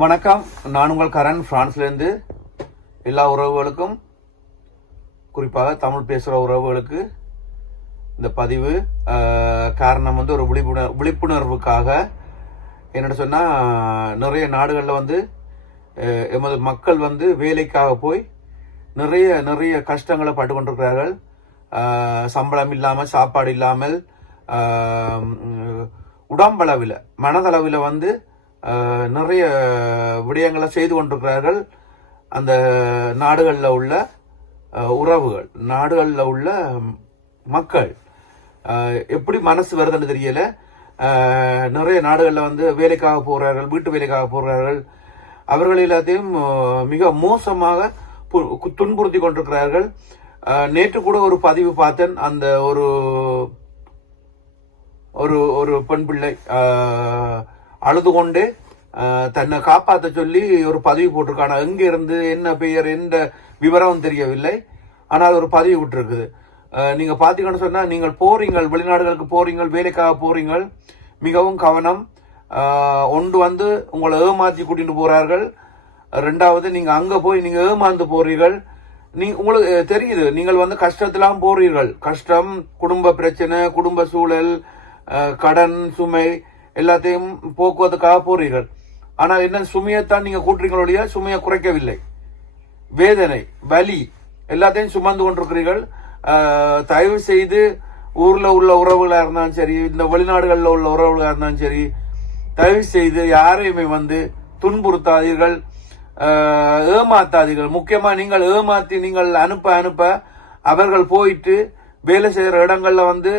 வணக்கம். நான் உங்கள் கரண் பிரான்ஸ்லேருந்து எல்லா உறவுகளுக்கும் குறிப்பாக தமிழ் பேசுகிற உறவுகளுக்கு இந்த பதிவு காரணம் வந்து ஒரு விழிப்புணர் விழிப்புணர்வுக்காக. என்னென்னு சொன்னால் நிறைய நாடுகளில் வந்து எமது மக்கள் வந்து வேலைக்காக போய் நிறைய நிறைய கஷ்டங்களை பட்டு கொண்டிருக்கிறார்கள் சம்பளம் இல்லாமல் சாப்பாடு இல்லாமல் உடம்பளவில் மனதளவில் வந்து நிறைய விடயங்களை செய்து கொண்டிருக்கிறார்கள். அந்த நாடுகளில் உள்ள உறவுகள் நாடுகளில் உள்ள மக்கள். எப்படி மனசு வருதுன்னு தெரியல. நிறைய நாடுகளில் வந்து வேலைக்காக போகிறார்கள் வீட்டு வேலைக்காக போகிறார்கள் அவர்கள் எல்லாத்தையும் மிக மோசமாக துன்புறுத்தி கொண்டிருக்கிறார்கள். நேற்று கூட ஒரு பதிவு பார்த்தேன். அந்த ஒரு ஒரு ஒரு பெண் பிள்ளை அழுது கொண்டு தன்னை காப்பாற்ற சொல்லி ஒரு பதிவு போட்டிருக்கான? எங்கே இருந்து என்ன பெயர் எந்த விவரம் தெரியவில்லை. ஆனால் ஒரு பதிவு விட்டுருக்குது. நீங்கள் பார்த்தீங்கன்னு சொன்னால் நீங்கள் போறீங்கள் வெளிநாடுகளுக்கு போறீங்கள் வேலைக்காக போறீங்கள் மிகவும் கவனம். ஒன்று வந்து உங்களை ஏமாற்றி கூட்டிகிட்டு போகிறார்கள் ரெண்டாவது நீங்கள் அங்கே போய் நீங்கள் ஏமாந்து போறீர்கள். நீ உங்களுக்கு தெரியுது நீங்கள் வந்து கஷ்டத்தெலாம் போறீர்கள். கஷ்டம் குடும்ப பிரச்சனை குடும்ப சூழல் கடன் சுமை எல்லாத்தையும் போக்குவதற்காக போறீர்கள். ஆனால் என்ன சுமையைத்தான் நீங்க கூட்டுறீங்களுடைய சுமையை குறைக்கவில்லை. வேதனை வலி எல்லாத்தையும் சுமந்து கொண்டிருக்கிறீர்கள். தயவு செய்து ஊர்ல உள்ள உறவுகளா இருந்தாலும் சரி இந்த வெளிநாடுகளில் உள்ள உறவுகளா இருந்தாலும் சரி தயவு செய்து யாரையுமே வந்து துன்புறுத்தாதீர்கள். ஏமாத்தாதீர்கள். முக்கியமா நீங்கள் ஏமாத்தி நீங்கள் அனுப்ப அனுப்ப அவர்கள் போயிட்டு வேலை செய்கிற இடங்கள்ல வந்து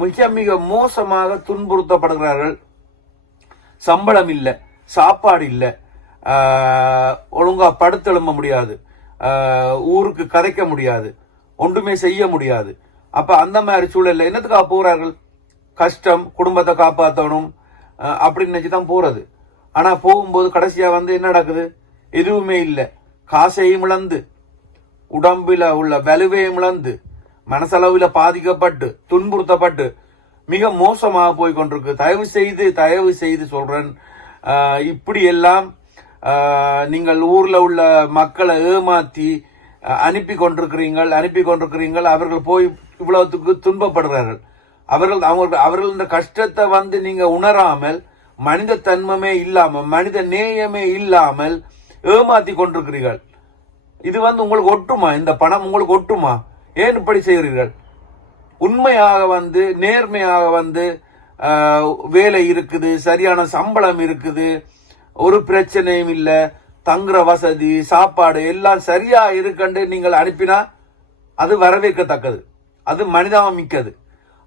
மிக மிக மோசமாக துன்புறுத்தப்படுகிறார்கள். சம்பளம் இல்லை சாப்பாடு இல்லை ஒழுங்கா படுத்தெழும்ப முடியாது ஊருக்கு கதைக்க முடியாது ஒன்றுமே செய்ய முடியாது. அப்ப அந்த மாதிரி சூழல்ல என்னத்துக்காக போறார்கள்? கஷ்டம் குடும்பத்தை காப்பாற்றணும் அப்படின்னு நினைச்சு தான் போறது. ஆனா போகும்போது கடைசியா வந்து என்ன நடக்குது? எதுவுமே இல்லை. காசையும் இழந்து உடம்பில் உள்ள வலுவையும் இழந்து மனசளவில் பாதிக்கப்பட்டு துன்புறுத்தப்பட்டு மிக மோசமாக போய் கொண்டிருக்கு. தயவு செய்து தயவு செய்து சொல்கிறேன் இப்படியெல்லாம் நீங்கள் ஊரில் உள்ள மக்களை ஏமாற்றி அனுப்பி கொண்டிருக்கிறீங்கள் அனுப்பி கொண்டிருக்கிறீங்கள் அவர்கள் போய் இவ்வளவுத்துக்கு துன்பப்படுறார்கள். அவர்கள் அவங்க அவர்கள் இந்த கஷ்டத்தை வந்து நீங்கள் உணராமல் மனித தன்மமே இல்லாமல் மனித நேயமே இல்லாமல் ஏமாற்றி கொண்டிருக்கிறீர்கள். இது வந்து உங்களுக்கு ஒட்டுமா? இந்த பணம் உங்களுக்கு ஒட்டுமா? ஏன் இப்படி செய்கிறீர்கள்? உண்மையாக வந்து நேர்மையாக வந்து வேலை இருக்குது சரியான சம்பளம் இருக்குது ஒரு பிரச்சனையும் இல்லை தங்குற வசதி சாப்பாடு எல்லாம் சரியா இருக்குன்னு நீங்கள் அனுப்பினா அது வரவேற்கத்தக்கது. அது மனிதாபம் மிக்கது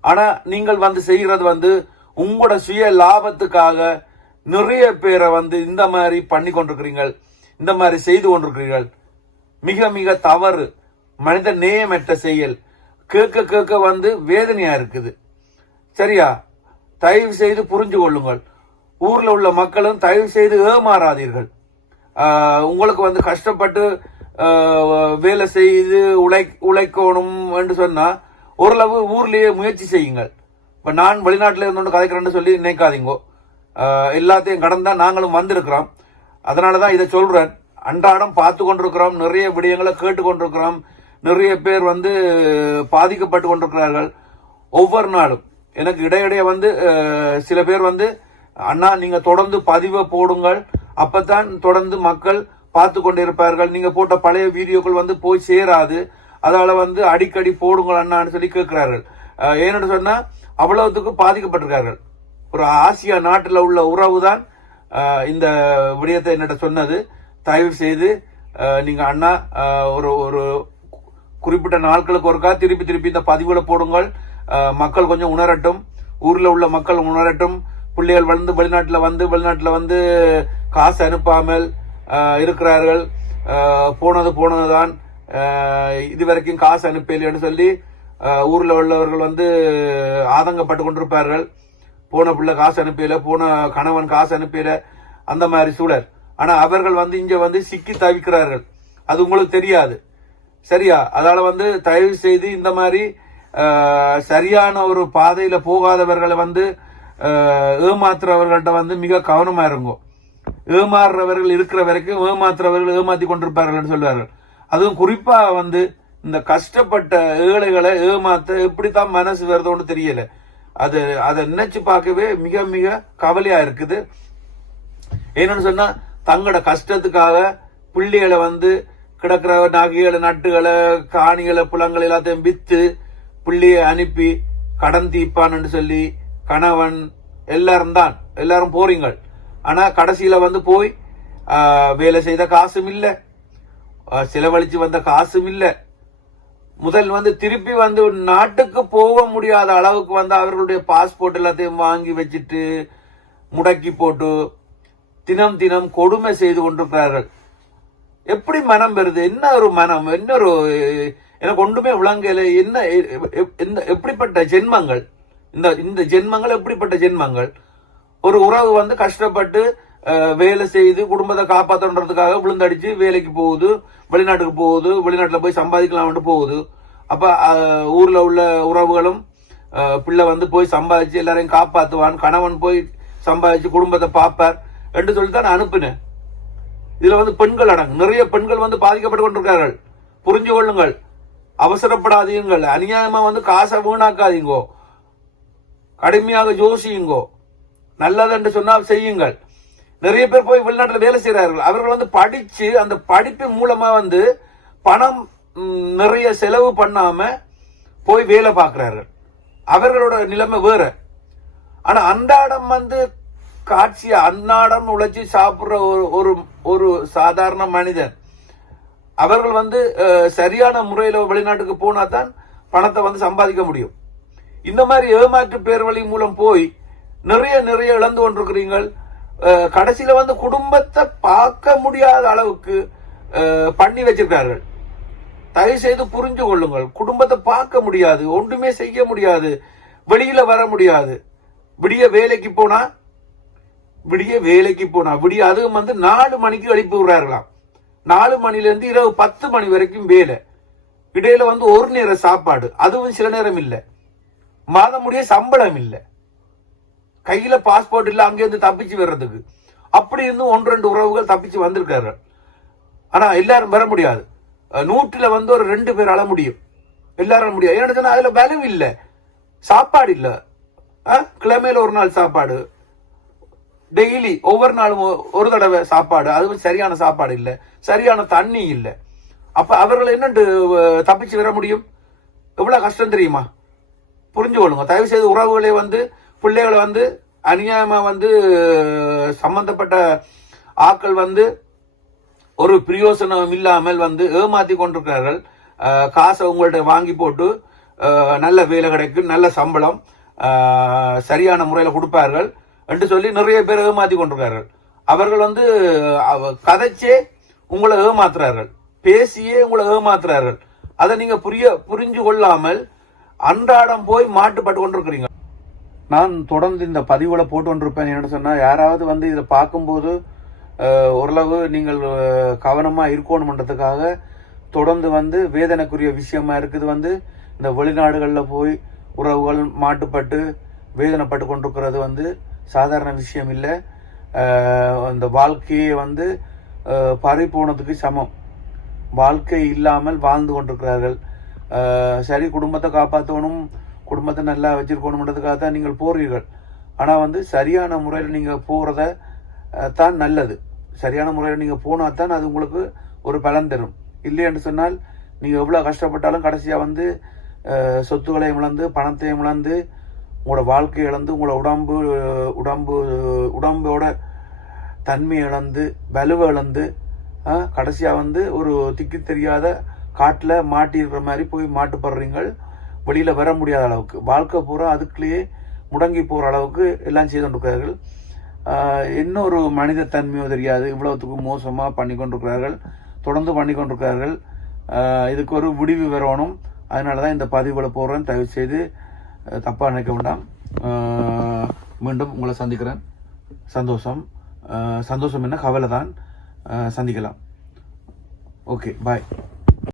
ஆனால் நீங்கள் வந்து செய்கிறது வந்து உங்களோட சுய லாபத்துக்காக நிறைய பேரை வந்து இந்த மாதிரி பண்ணி கொண்டிருக்கிறீர்கள் இந்த மாதிரி செய்து கொண்டிருக்கிறீர்கள். மிக மிக தவறு. மனித நேயமற்ற செயல். கேட்க கேட்க வந்து வேதனையா இருக்குது. சரியா? தயவு செய்து புரிஞ்சு கொள்ளுங்கள். ஊர்ல உள்ள மக்களும் தயவு செய்து ஏமாறாதீர்கள். உங்களுக்கு வந்து கஷ்டப்பட்டு வேலை செய்து உழை உழைக்கணும் என்று சொன்னா ஓரளவு ஊர்லயே முயற்சி செய்யுங்கள். இப்ப நான் வெளிநாட்டில் இருந்தோண்டு கதைக்கிறேன்னு சொல்லி நினைக்காதீங்கோ. எல்லாத்தையும் கடந்தா நாங்களும் வந்திருக்கிறோம். அதனாலதான் இதை சொல்றேன். அன்றாடம் பார்த்து கொண்டிருக்கிறோம். நிறைய விடயங்களை கேட்டு கொண்டிருக்கிறோம் நிறைய பேர் வந்து பாதிக்கப்பட்டு கொண்டிருக்கிறார்கள். ஒவ்வொரு நாளும். எனக்கு இடையிடையே வந்து சில பேர் வந்து அண்ணா நீங்கள் தொடர்ந்து பதிவை போடுங்கள். அப்பதான் தொடர்ந்து மக்கள் பார்த்து கொண்டிருப்பார்கள். நீங்கள் போட்ட பழைய வீடியோக்கள் வந்து போய் சேராது. அதால் வந்து அடிக்கடி போடுங்கள் அண்ணான்னு சொல்லி கேட்கிறார்கள். ஏன்னு சொன்னால் அவ்வளவுத்துக்கு பாதிக்கப்பட்டிருக்கார்கள். ஒரு ஆசியா நாட்டில் உள்ள உறவு தான் இந்த விடயத்தை என்னட்ட சொன்னது. தயவு செய்து நீங்கள் அண்ணா ஒரு ஒரு குறிப்பிட்ட நாட்களுக்கு ஒருக்கா திருப்பி திருப்பி இந்த பதிவுல போடுங்கள். மக்கள் கொஞ்சம் உணரட்டும். ஊர்ல உள்ள மக்கள் உணரட்டும். பிள்ளைகள் வந்து வெளிநாட்டில் வந்து வெளிநாட்டில் வந்து காசு அனுப்பாமல் இருக்கிறார்கள். போனது போனது போனதுதான். இது வரைக்கும் காசு அனுப்பலைன்னு சொல்லி ஊரில் உள்ளவர்கள் வந்து ஆதங்கப்பட்டு கொண்டிருப்பார்கள். போன பிள்ளை காசு அனுப்பல போன கணவன் காசு அனுப்பல அந்த மாதிரி சூழல். ஆனால் அவர்கள் வந்து இங்கே வந்து சிக்கி தவிக்கிறார்கள். அது உங்களுக்கு தெரியாது. சரியா? அதால் வந்து தயவு செய்து இந்த மாதிரி சரியான ஒரு பாதையில் போகாதவர்களை வந்து ஏமாத்துறவர்கள்ட்ட வந்து மிக கவனமாக இருங்கோ. ஏமாறுறவர்கள் இருக்கிற வரைக்கும் ஏமாத்துறவர்கள் ஏமாத்தி கொண்டிருப்பார்கள்னு சொல்வார்கள். அதுவும் குறிப்பாக வந்து இந்த கஷ்டப்பட்ட ஏழைகளை ஏமாத்த எப்படித்தான் மனசு வருதோன்னு தெரியல. அது அதை நினைச்சு பார்க்கவே மிக மிக கவலையா இருக்குது. என்னன்னு சொன்னா தங்களோட கஷ்டத்துக்காக பிள்ளைகளை வந்து கிடக்கிற நகைகளை நட்டுகளை காணிகளை புலங்கள் எல்லாத்தையும் வித்து பிள்ளையை அனுப்பி கடன் தீப்பான்னு சொல்லி கணவன் எல்லாரும் தான். எல்லாரும் போறீங்கள். ஆனா கடைசியில வந்து போய் வேலை செய்த காசும் இல்லை. செலவழிச்சு வந்த காசும் இல்லை. முதல் வந்து திருப்பி வந்து நாட்டுக்கு போக முடியாத அளவுக்கு வந்து அவர்களுடைய பாஸ்போர்ட் எல்லாத்தையும் வாங்கி வச்சுட்டு முடக்கி போட்டு தினம் தினம் கொடுமை செய்து கொண்டிருக்கிறார்கள். எப்படி மனம் வருது? என்ன ஒரு மனம்? என்ன ஒரு எனக்கு ஒன்றுமே விளங்கல. என்ன எ- எப்படிப்பட்ட ஜென்மங்கள்? இந்த இந்த ஜென்மங்கள் எப்படிப்பட்ட ஜென்மங்கள்? ஒரு உறவு வந்து கஷ்டப்பட்டு வேலை செய்து குடும்பத்தை காப்பாற்றன்றதுக்காக விழுந்தடிச்சு வேலைக்கு போகுது வெளிநாட்டுக்கு போகுது வெளிநாட்டில் போய் சம்பாதிக்கலாம்னு போகுது. அப்போ ஊரில் உள்ள உறவுகளும் பிள்ளை வந்து போய் சம்பாதிச்சு எல்லாரையும் காப்பாற்றுவான் கணவன் போய் சம்பாதிச்சு குடும்பத்தை பார்ப்பார் என்று சொல்லி தான் நான் அனுப்பினேன். இதுல வந்து பெண்கள் அடங்கு நிறைய பெண்கள் வந்து பாதிக்கப்பட்டு கொண்டிருக்கார்கள் புரிஞ்சு கொள்ளுங்கள். அவசரப்படாதீங்கள். அநியாயமா வந்து காசை வீணாக்காதீங்கோ. கடுமையாக யோசியுங்கோ நல்லதென்று சொன்னால் செய்யுங்கள். நிறைய பேர் போய் வெளிநாட்டில் வேலை செய்கிறார்கள் அவர்கள் வந்து படிச்சு அந்த படிப்பின் மூலமா வந்து பணம் நிறைய செலவு பண்ணாம போய் வேலை பார்க்கிறார்கள். அவர்களோட நிலைமை வேற. ஆனா அன்றாடம் வந்து காட்சி அன்னாடம் உழைச்சி சாப்பிட்ற ஒரு ஒரு ஒரு சாதாரண மனிதன். அவர்கள் வந்து சரியான முறையில் வெளிநாட்டுக்கு போனா தான் பணத்தை வந்து சம்பாதிக்க முடியும். இந்த மாதிரி ஏமாற்று பேர் வழி மூலம் போய் நிறைய நிறைய இழந்து கொண்டிருக்கிறீங்கள் கடைசியில் வந்து குடும்பத்தை பார்க்க முடியாத அளவுக்கு பண்ணி வச்சிருக்கார்கள் தயவு செய்து புரிஞ்சு கொள்ளுங்கள். குடும்பத்தை பார்க்க முடியாது ஒன்றுமே செய்ய முடியாது வெளியில வர முடியாது. விடிய வேலைக்கு போனா விடிய வேலைக்கு போனா விடிய அதுவும் வந்து நாலு மணிக்கு எழுப்பி விடுறார்களாம். நாலு மணிலேருந்து இரவு பத்து மணி வரைக்கும் வேலை. இடையில வந்து ஒரு நேர சாப்பாடு. அதுவும் சில நேரம் இல்லை. மாதம் முடிய சம்பளம் இல்லை. கையில பாஸ்போர்ட் இல்லை அங்கேருந்து தப்பிச்சு வர்றதுக்கு. அப்படி இருந்தும் ஒன்று ரெண்டு உறவுகள் தப்பிச்சு வந்திருக்காரு ஆனா எல்லாரும் வர முடியாது. நூற்றுல வந்து ஒரு ரெண்டு பேர் அழ முடியும். எல்லாரும் முடியாது. ஏன்னு சொன்னா அதுல வலு இல்லை. சாப்பாடு இல்லை. கிழமையில ஒரு நாள் சாப்பாடு. டெய்லி ஒவ்வொரு நாளும் ஒரு தடவை சாப்பாடு. அது சரியான சாப்பாடு இல்லை. சரியான தண்ணி இல்லை. அப்போ அவர்கள் என்னண்டு தப்பிச்சு வர முடியும்? எவ்வளோ கஷ்டம் தெரியுமா? புரிஞ்சு கொள்ளுங்க. தயவு செய்து உறவுகளை வந்து பிள்ளைகளை வந்து அநியாயமாக வந்து சம்பந்தப்பட்ட ஆட்கள் வந்து ஒரு பிரயோசனம் இல்லாமல் வந்து ஏமாத்தி கொண்டிருக்கிறார்கள். காசை உங்கள்ட்ட வாங்கி போட்டு நல்ல வேலை கிடைக்கும் நல்ல சம்பளம் சரியான முறையில் கொடுப்பார்கள். என்று சொல்லி நிறைய பேர் ஏமாத்தி கொண்டிருக்கிறார்கள். அவர்கள் வந்து அவ- கதைச்சே உங்களை ஏமாத்துறார்கள். பேசியே உங்களை ஏமாத்துறார்கள். அதை நீங்க புரிய புரிஞ்சு கொள்ளாமல் அன்றாடம் போய் மாட்டுப்பட்டு கொண்டிருக்கிறீங்க. நான் தொடர்ந்து இந்த பதிவில் போட்டு கொண்டிருப்பேன் என்ன சொன்னா யாராவது வந்து இதை பார்க்கும்போது ஓரளவு நீங்கள் கவனமாக கவனமா இருக்கணுமன்றதுக்காக தொடர்ந்து வந்து வேதனைக்குரிய விஷயமா இருக்குது வந்து இந்த வெளிநாடுகளில் போய் உறவுகள் மாட்டுப்பட்டு வேதனைப்பட்டு கொண்டிருக்கிறது வந்து சாதாரண விஷயம் இல்லை. அந்த வாழ்க்கையை வந்து அஹ், பறி போனதுக்கு சமம். வாழ்க்கை இல்லாமல் வாழ்ந்து கொண்டிருக்கிறார்கள். சரி குடும்பத்தை காப்பாற்றணும் குடும்பத்தை நல்லா வச்சுருக்கணுன்றதுக்காக தான் நீங்கள் போகிறீர்கள் ஆனால் வந்து சரியான முறையில் நீங்கள் போகிறத தான் நல்லது. சரியான முறையில் நீங்கள் போனால் தான் அது உங்களுக்கு ஒரு பலன் தரும். இல்லைன்னு சொன்னால் நீங்கள் எவ்வளோ கஷ்டப்பட்டாலும் கடைசியாக வந்து சொத்துக்களையும் இழந்து பணத்தையும் இழந்து உங்களோட வாழ்க்கை இழந்து உங்களோட உடம்பு உடம்பு உடம்போட தன்மை இழந்து வலுவை இழந்து கடைசியாக வந்து ஒரு திக்கு தெரியாத காட்டில் மாட்டி இருக்கிற மாதிரி போய் மாட்டுப்படுறீங்க வெளியில் வர முடியாத அளவுக்கு. வாழ்க்கை பூரா அதுக்குள்ளேயே முடங்கி போகிற அளவுக்கு எல்லாம் செய்து கொண்டிருக்கிறார்கள். இன்னொரு மனித தன்மையோ தெரியாது. இவ்வளவுத்துக்கு மோசமாக பண்ணி கொண்டிருக்கிறார்கள். தொடர்ந்து பண்ணி கொண்டிருக்கிறார்கள். இதுக்கு ஒரு முடிவு வரணும். அதனால தான் இந்த பதிவுகளை போடுறேன். தயவு செய்து தப்பாக நினைக்க வேண்டாம். மீண்டும் உங்களை சந்திக்கிறேன். சந்தோஷம். சந்தோஷம் என்ன? கவலை தான் சந்திக்கலாம். Okay bye